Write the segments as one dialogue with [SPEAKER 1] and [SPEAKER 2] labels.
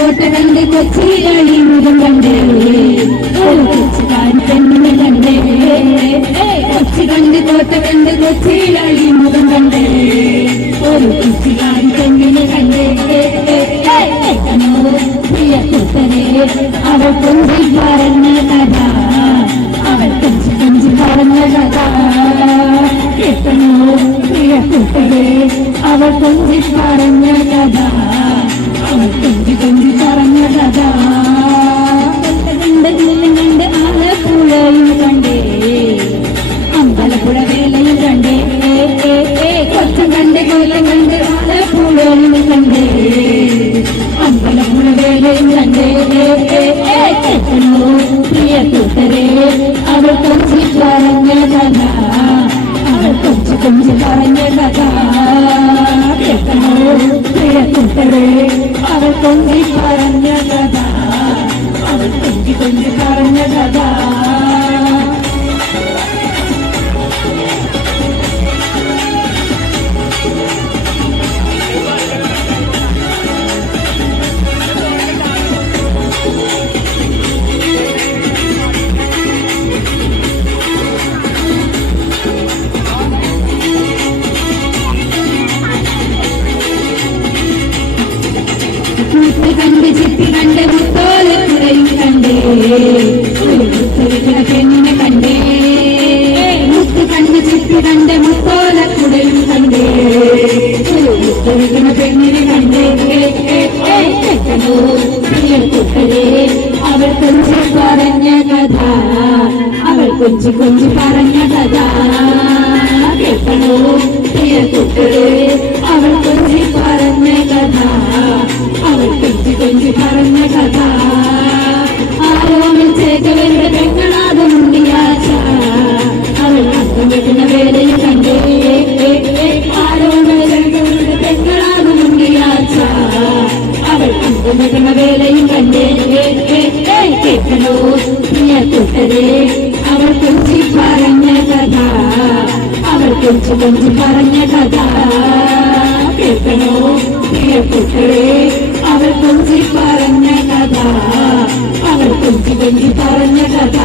[SPEAKER 1] കോട്ട കണ്ട് കൊച്ചിയിലടി മുഖം കണ്ടേ കൊച്ചുകാരി പെണ്ണിനെ കണ്ടേ കൊച്ചി കണ്ട് കോട്ട കണ്ട് കൊച്ചിയിലടി മുഖം കണ്ടേ ഒരു കൊച്ചുകാരി പെണ്ണിനെ കണ്ടേ പ്രിയ കൂട്ടരെ അവൾ കൊഞ്ചി പറഞ്ഞ കഥ അവൾ കൊഞ്ചി കൊഞ്ചി പറഞ്ഞ കഥ കേൾക്കണോ പ്രിയ കൂട്ടരെ അവൾ കൊഞ്ചി പറഞ്ഞ കഥ അവൾ കൊഞ്ചി കൊഞ്ചി പ്രിയ കൂട്ടരെ അവൾ കൊഞ്ചി പറഞ്ഞ കഥ അവൾ കൊഞ്ചി കൊഞ്ചി പറഞ്ഞ കഥ കേട്ടോ പ്രിയ കൂട്ടരെ അവൾ കൊഞ്ചി പറഞ്ഞ കഥ അവൾ കൊഞ്ചി കൊഞ്ചി പറഞ്ഞ കഥ ചിപ്പി കണ്ട് മുത്തോല കുറയും കണ്ടേ ഒരു മുത്തൊരുക്കണ പെണ്ണിനെ കണ്ടേ മുത്ത് കണ്ട് ചിപ്പി കണ്ട് മുത്തോല കുടയും കണ്ടേ ഒരു മുത്തൊരുക്കണ പെണ്ണിനെ കണ്ടേ കേൾക്കണോ പ്രിയ കുട്ടരെ അവൾ കൊഞ്ചി പറഞ്ഞ കഥ അവൾ കൊഞ്ചി കൊഞ്ചി പറഞ്ഞ കഥ. കേൾക്കണോ പ്രിയ കുട്ടരെ അവൾ കൊഞ്ചി പറഞ്ഞ കഥ. അവൾ കൊഞ്ചി പറഞ്ഞ കഥ കേൾക്കണോ പ്രിയപ്പെട്ടേ അവൻ കൊഞ്ചി പറഞ്ഞ കഥ അവൾ കൊഞ്ചി കൊഞ്ചി പറഞ്ഞ കഥ.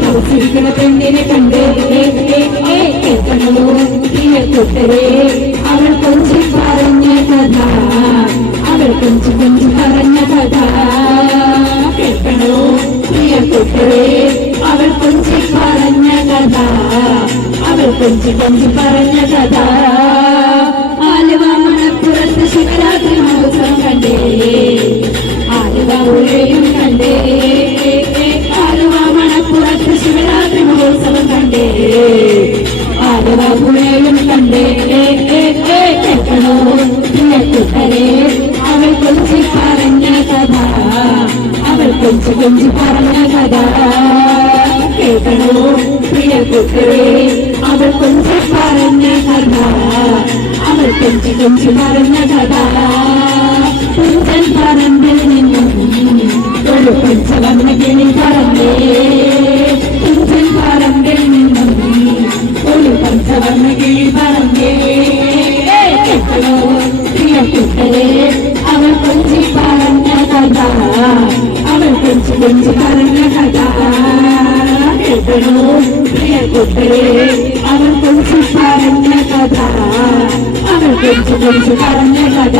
[SPEAKER 1] താമസിക്കണ പെണ്ണിനെ കണ്ട് കേൾക്കണോ കൂട്ടരെ അവൾ കൊഞ്ചി പറഞ്ഞ കഥ അവൾ കൊഞ്ചി കൊഞ്ചി പറഞ്ഞ കഥ കേൾക്കണോ പ്രിയ കൂട്ടരെ അവൾ കൊഞ്ചി പറഞ്ഞ കഥ അവൾ കൊഞ്ചി കൊഞ്ചി പറഞ്ഞ കഥ ആലുവ മണപ്പുറത്ത് ശിവരാത്രി മഹോത്സവം കണ്ടേ. ആലുവ ഉഴയും പുഴയും കണ്ടേ അവൾ കൊഞ്ചി പറഞ്ഞ കഥ. അവൾ കൊഞ്ചി കൊഞ്ചി പറഞ്ഞ കഥ. കേൾക്കണോ പ്രിയ കൂട്ടരെ അവൾ കൊഞ്ചി പറഞ്ഞ കഥ. അവൾ കൊഞ്ചി കൊഞ്ചി പറഞ്ഞ കഥ. കുഞ്ചൻ പറമ്പിൽ നിന്നും ഒരു കൊഞ്ച കിളി പറന്നേ. ഒരു പഞ്ചവർണ കിളി പറന്നേ കേൾക്കണോ പ്രിയ കൂട്ടരെ അവൾ കൊഞ്ചി പറഞ്ഞ കഥ അവൾ കൊഞ്ചി കൊഞ്ചി പറഞ്ഞ കഥ കേൾക്കണോ പ്രിയ കൂട്ടരെ അവൾ കൊഞ്ചി പറഞ്ഞ കഥ അവൾ കൊഞ്ചി കൊഞ്ചി പറഞ്ഞ കഥ